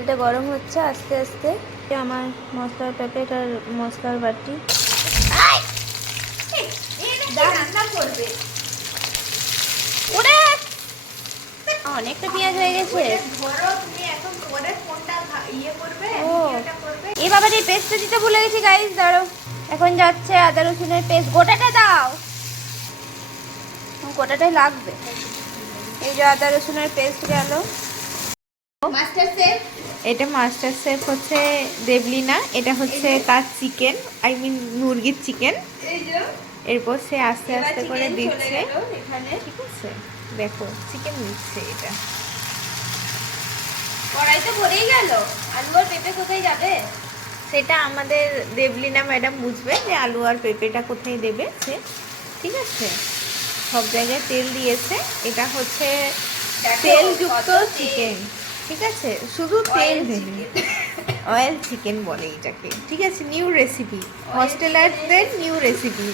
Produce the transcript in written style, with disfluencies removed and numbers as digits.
এটা গরম হচ্ছে আস্তে আস্তে। আমার মশলার প্যাকেট আর মশলার বাটি রান্না করবে। ওরে অনেকটা পেঁয়াজ হয়ে গেছে। ও এ বাবা এই পেস্টটা দিতে ভুলে গেছি গাইস, দাঁড়াও। এখন যাচ্ছে আদা রসুনের পেস্ট। গোটাটা দাও, গোটাটাই লাগবে। এই যে আদা রসুনের পেস্ট গেল। এটা মাস্টার শেফ হচ্ছে দেবলিনা, এটা হচ্ছে তার চিকেন, আই মিন মুরগির চিকেন। এরপর সে আস্তে আস্তে করে দিচ্ছে এখানে, ঠিক আছে? দেখো চিকেন দিচ্ছে। এটা কড়াই তো ভরেই গেল, আলু আর পেঁপে কোথায় যাবে সেটা আমাদের দেবলিনা ম্যাডাম বুঝবে যে আলু আর পেঁপেটা কোথায় দেবে সে, ঠিক আছে? সব জায়গায় তেল দিয়েছে। এটা হচ্ছে তেলযুক্ত চিকেন, ঠিক আছে? শুধু তেল দেবে, অয়েল চিকেন বলে এটাকে, ঠিক আছে? নিউ রেসিপি, হস্টেলারদের নিউ রেসিপি।